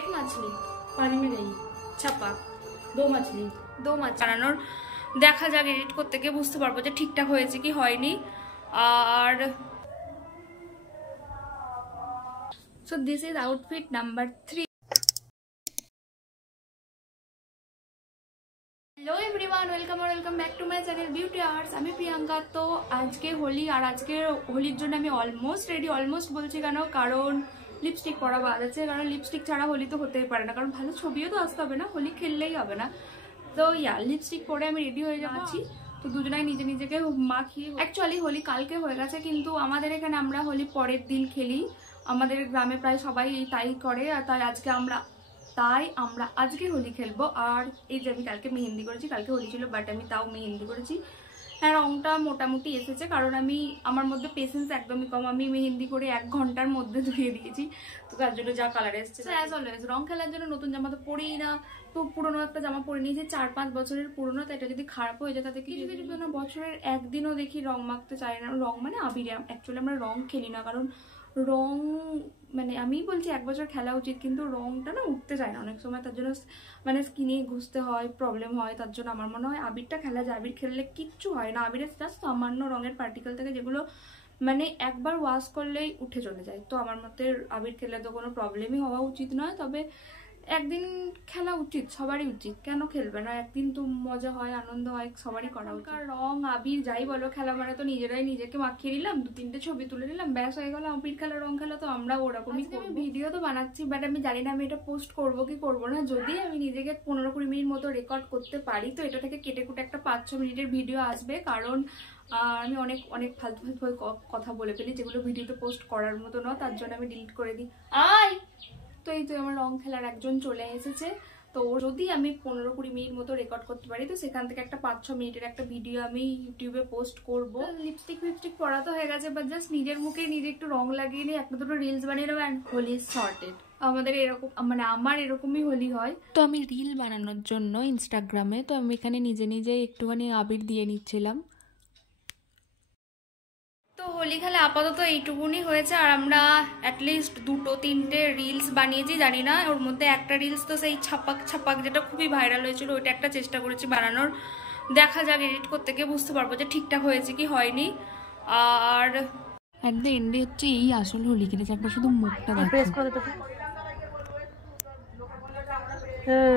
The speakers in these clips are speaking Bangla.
एक मछली पानी में गई छापा दो मछली বানানোর দেখা যাক এডিট করতে গিয়ে বুঝতে পারবো যে ঠিকঠাক হয়েছে কি হয়নি। আর so this is outfit number 3। Hello everyone welcome back to my channel Beauty Arts. আমি প্রিয়াঙ্কা। তো আজকে হোলি আর আজকে হোলির জন্য আমি অলমোস্ট রেডি। অলমোস্ট বলছি কেন, কারণ লিপস্টিক পরা বাদ আছে, কারণ লিপস্টিক ছাড়া হোলি তো হতেই পারে না, কারণ ভালো ছবিও তো আসতে হবে না, হোলি খেললেই হবে না। তো লিপস্টিক পরে আমি রেডি হয়ে যাচ্ছি। তো দুজনাই নিজে নিজেকে মাখিয়ে, অ্যাকচুয়ালি হোলি কালকে হয়ে গেছে, কিন্তু আমাদের এখানে আমরা হোলি পরের দিন খেলি। আমাদের গ্রামে প্রায় সবাই তাই করে, আর তাই আমরা আজকে হোলি খেলবো। আর এই যে আমি কালকে মেহেন্দি করেছি, কালকে হোলি ছিল বাট আমি তাও মেহেন্দি করেছি। হ্যাঁ, রংটা মোটামুটি এসেছে, কারণ আমার মধ্যে পেশেন্স একদমই কম। আমি মেহেন্দি করে 1 ঘন্টার মধ্যে ধুয়ে দিয়েছি, তো তার জন্য যা কালার এসছে। অ্যাজ অলওয়েজ রং খেলার জন্য নতুন জামা তো পরেই না, তো পুরোনো একটা জামা পরে নিয়েছি, 4-5 বছরের পুরোনো। তো এটা যদি খারাপ হয়ে যায় তাতে কিছু কিছু বছরের একদিনও দেখি রং মাখতে চাই না। রং মানে আবিরে, অ্যাকচুয়ালি আমরা রং খেলি না, কারণ রং মানে আমি বলছি 1 বছর খেলা উচিত, কিন্তু রংটা না উঠতে চায় না অনেক সময়, তার জন্য মানে স্কিনে ঘুষতে হয়, প্রবলেম হয়। তার জন্য আমার মনে হয় আবিরটা খেলা যায়। আবির খেললে কিচ্ছু হয় না, আবিরের জাস্ট সামান্য রঙের পার্টিকেল থেকে, যেগুলো মানে একবার ওয়াশ করলেই উঠে চলে যায়। তো আমার মতে আবির খেললে তো কোনো প্রবলেমই হওয়া উচিত নয়, তবে একদিন খেলা উচিত, সবারই উচিত। কেন খেলবে না, একদিন তো মজা হয়, আনন্দ হয়, সবারই করা উচিত। রং আবির যাই বলো, খেলা মানে তো নিজেরাই নিজেকে মাখিয়ে নিলাম, 2-3টে ছবি তুলে নিলাম, ব্যাস হয়ে গেল। আবির খেলা রং খেলা তো আমরা ওরকমই। আমি ভিডিও তো বানাচ্ছি, বাট আমি জানি না আমি এটা পোস্ট করবো কি করবো না। যদি আমি নিজেকে 15-20 মিনিট মতো রেকর্ড করতে পারি, তো এটা থেকে কেটে কুটে একটা 5-6 মিনিটের ভিডিও আসবে, কারণ আমি অনেক ফালতু কথা বলে ফেলি, যেগুলো ভিডিওতে পোস্ট করার মতো নয়, তার জন্য আমি ডিলিট করে দিই। তো এই তো আমার রং খেলার একজন চলে এসেছে। তো যদি আমি 15-20 মিনিট মতো রেকর্ড করতে পারি, তো সেখান থেকে একটা 5-6 মিনিটের একটা ভিডিও আমি ইউটিউবে পোস্ট করব। লিপস্টিক পরা তো হয়ে গেছে, বাট জাস্ট নিজের মুখে নিজে একটু রং লাগিয়ে নিয়ে 1-2 রিলস বানিয়ে নেবো, অ্যান্ড হোলি সর্টেড। আমাদের এরকম, মানে আমার এরকমই হোলি হয়। তো আমি রিল বানানোর জন্য ইনস্টাগ্রামে, তো আমি এখানে নিজে একটুখানি আবির দিয়ে নিচ্ছিলাম। তো হোলি খেলা আপাতত এইটুকুনি হয়েছে, আর আমরা অ্যাটলিস্ট 2-3টে রিলস বানিয়েছি। জানি না, ওর মধ্যে একটা রিলস তো সেই ছাপাক যেটা খুবই ভাইরাল হয়েছিল, ওইটা একটা চেষ্টা করেছি বানানোর। দেখা যাক এডিট করতে গিয়ে বুঝতে পারবো যে ঠিকঠাক হয়েছে কি হয়নি। আর অ্যাট দ্য এন্ডে হচ্ছে এই আসল হোলি খেলেছে, একবার শুধু মুখটা দেখো।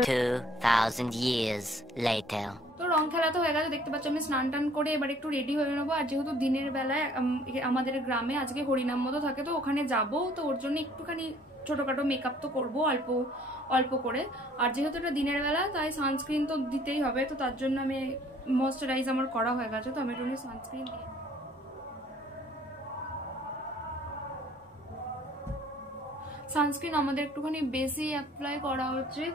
2000 years later. তো রং খেলা তো হয়ে গেছে, দেখতে পাচ্ছ আমি স্নান টান করে এবার একটু রেডি হয়ে নেবো। আর যেহেতু দিনের বেলায় আমাদের গ্রামে আজকে হরিনাম মতো থাকে, তো ওখানে যাবো, তো ওর জন্য একটুখানি ছোটখাটো মেকআপ তো করবো অল্প করে। আর যেহেতু এটা দিনের বেলা, তাই সানস্ক্রিন তো দিতেই হবে, তো তার জন্য আমি ময়শ্চারাইজ আমার করা হয়ে গেছে, তো আমি একটু সানস্ক্রিন দিই। সানস্ক্রিন আমাদের একটুখানি বেশি অ্যাপ্লাই করা উচিত।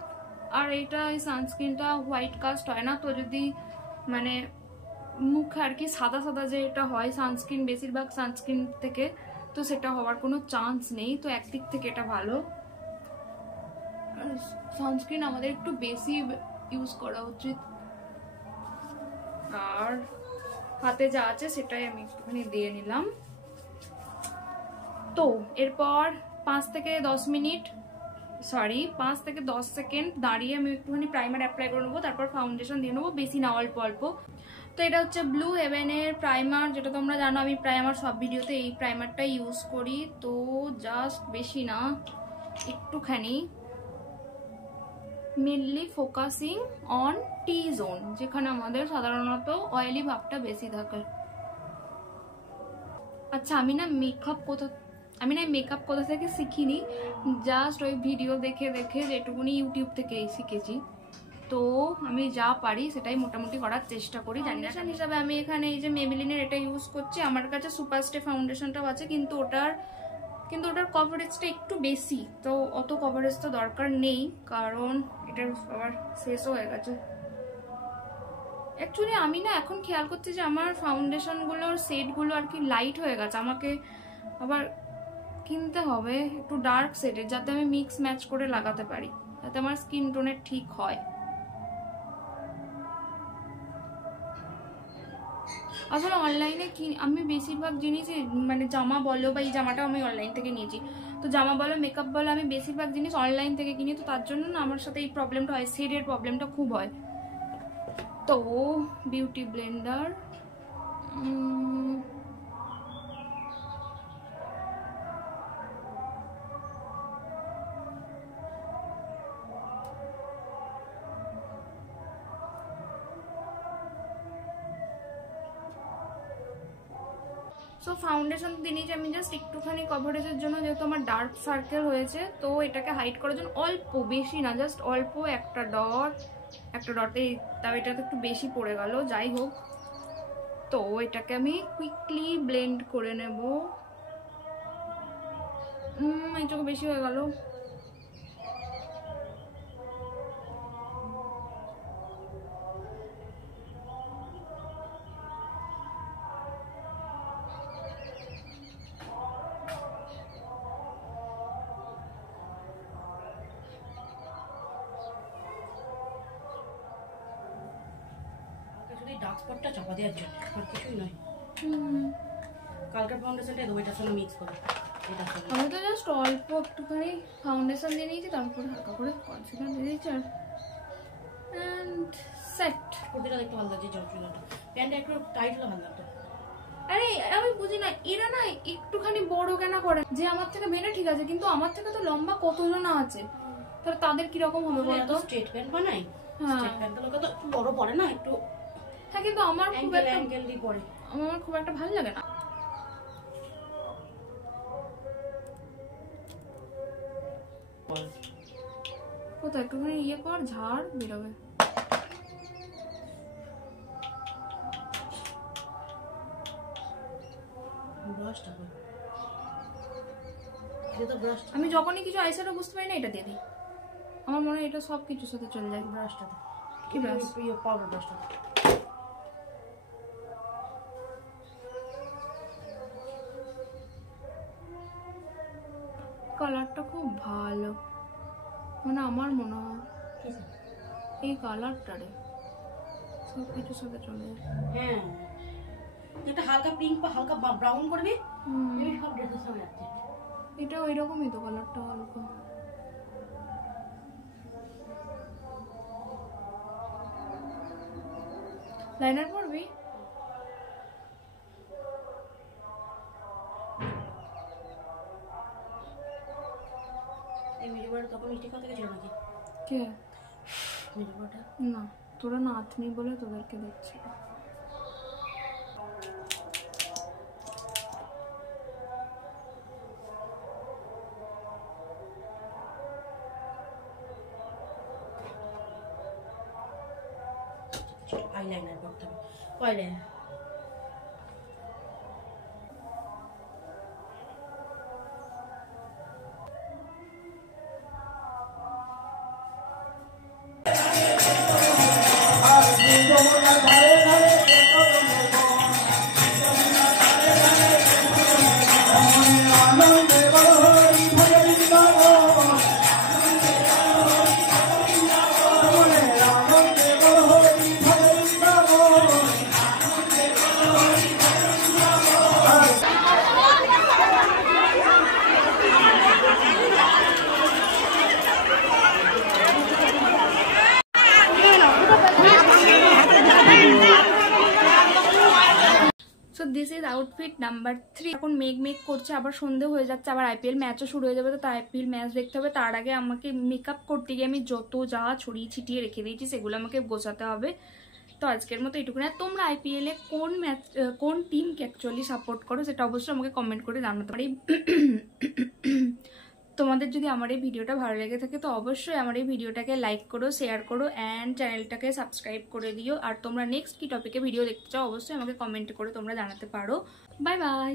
আর এইটা এই সানস্ক্রিনটা হোয়াইট কাস্ট হয় না, তো যদি মানে মুখে আর কি সাদা যে এটা হয় সানস্ক্রিন, বেশিরভাগ সানস্ক্রিন থেকে, তো সেটা হওয়ার কোনো চান্স নেই। তো একদিক থেকে এটা ভালো। সানস্ক্রিন আমাদের একটু বেশি ইউজ করা উচিত। আর হাতে যা আছে সেটাই আমি একটুখানি দিয়ে নিলাম। তো এরপর 5 থেকে 10 সেকেন্ড দাঁড়িয়ে আমি একটুখানি প্রাইমার অ্যাপ্লাই করে নেবো, তারপর ফাউন্ডেশন দিয়ে নেবো, বেশি না, অল্প। তো এটা হচ্ছে ব্লু হেভেনের প্রাইমার, যেটা তোমরা জানো আমি প্রায় আমার সব ভিডিওতে এই প্রাইমারটা ইউজ করি। তো জাস্ট বেশি না, একটুখানি, mainly focusing on T zone, যেখানে আমাদের সাধারণত অয়েলি ভাবটা বেশি থাকে। আচ্ছা, আমি না মেকআপ কোথা থেকে শিখিনি, জাস্ট ওই ভিডিও দেখে যেটুকুনি ইউটিউব থেকেই শিখেছি। তো আমি যা পারি সেটাই মোটামুটি করার চেষ্টা করি। ফাউন্ডেশন হিসাবে আমি এখানে এই যে মেবেলিনের এটা ইউজ করছি। আমার কাছে সুপারস্টে ফাউন্ডেশনটাও আছে, কিন্তু ওটার কভারেজটা একটু বেশি, তো অত কভারেজ তো দরকার নেই, কারণ এটার আবার শেষও হয়ে গেছে। অ্যাকচুয়ালি আমি না এখন খেয়াল করছি যে আমার ফাউন্ডেশনগুলোর শেডগুলো আর কি লাইট হয়ে গেছে, আমাকে আবার কিনতে হবে একটু ডার্ক শেডের, যাতে আমি মিক্স ম্যাচ করে লাগাতে পারি, যাতে আমার স্কিন টোনের ঠিক হয়। আসলে অনলাইনে আমি বেশিরভাগ জিনিসই মানে জামা বলো বা এই জামাটাও আমি অনলাইন থেকে নিয়েছি, তো জামা বলো মেকআপ বলো আমি বেশিরভাগ জিনিস অনলাইন থেকে কিনি, তো তার জন্য না আমার সাথে এই প্রবলেমটা হয়, শেডের প্রবলেমটা খুব হয়। তো বিউটি ব্লেন্ডার, সো ফাউন্ডেশন দিয়ে নিয়েছি আমি জাস্ট একটুখানি কভারেজের জন্য, যেহেতু আমার ডার্ক সার্কেল হয়েছে, তো এটাকে হাইড করার জন্য অল্প, বেশি না, জাস্ট অল্প একটা ডটে, তাও এটা তো একটু বেশি পড়ে গেল, যাই হোক। তো এটাকে আমি কুইকলি ব্লেন্ড করে নেব। এইটুকু বেশি হয়ে গেল। ডার্ক স্পটটা চাপা দেওয়ার জন্য, আর কিছুই নয়। কালকের ফাউন্ডেশনটা দেবো এটার সঙ্গে মিক্স করে। আমি তো জাস্ট অল্প একটুখানি ফাউন্ডেশন দিয়ে নিয়েছি, তারপরে হালকা করে কনসিলার দিয়ে দিয়েছি আর সেট। কুর্তিটা দেখতে ভালো লাগছে, চুড়িদারটা প্যান্টটা একটু টাইট হলে ভালো লাগতো। আরে আমি বুঝি না এরা না একটুখানি বড় কেন করে, যে আমার থেকে মেনে ঠিক আছে, কিন্তু আমার থেকে তো লম্বা কতজন আছে, তাহলে তাদের কিরকম হবে বলতো? স্ট্রেট প্যান্ট বানাই, স্ট্রেট প্যান্টটা লোকে তো বড় পরে না একটু। হ্যাঁ, কিন্তু আমার খুব একটা অ্যাঙ্গেল দিয়ে পরে, আমার খুব একটা ভালো লাগে না। কোথায় একটুখানি ইয়ে কর, ঝাড় বেরোবে। আমি যখনই কিছু আইশ্যাডো বুঝতে পারি না এটা দিয়ে দিই, আমার মনে হয় এটা সব কিছুর সাথে চলে যায়। ব্রাশটা কি ব্রাশ? পাউডার ব্রাশটা। কালারটা খুব ভালো, মানে আমার মনে হয় এই কালারটা রে সব কিছুর সাথে চলে যায়। হ্যাঁ, এটা হালকা পিঙ্ক বা হালকা ব্রাউন করবি, এই সব ড্রেসের সঙ্গে লাগছে। এটা ওই রকমই তো, কালারটা হালকা। লাইনার পরবি? এই মিডিবারটা তখন মিষ্টি খাওয়া থেকে ছিল নাকি? কে? মিডিবারটা না, তোরা নাতনি বলে তোদেরকে দেখছি। আইলাইনার করতে হবে, eyeliner. This is outfit number 3। এখন মেঘ করছে, আবার সন্ধে হয়ে যাচ্ছে, আবার আইপিএল ম্যাচও শুরু হয়ে যাবে, তো তার আইপিএল ম্যাচ দেখতে হবে। তার আগে আমাকে মেকআপ করতে গিয়ে আমি যত যা ছড়িয়ে ছিটিয়ে রেখে দিয়েছি সেগুলো আমাকে গোছাতে হবে। তো আজকের মতো এইটুকু না। তোমরা আইপিএলে কোন টিমকে অ্যাকচুয়ালি সাপোর্ট করো সেটা অবশ্যই আমাকে কমেন্ট করে জানাতে পারি। তোমাদের যদি আমার এই ভিডিওটা ভালো লেগে থাকে তো অবশ্যই আমার এই ভিডিওটাকে লাইক করো, শেয়ার করো অ্যান্ড চ্যানেলটাকে সাবস্ক্রাইব করে দিও। আর তোমরা নেক্সট কি টপিকে ভিডিও দেখতে চাও অবশ্যই আমাকে কমেন্ট করে তোমরা জানাতে পারো। Bye bye.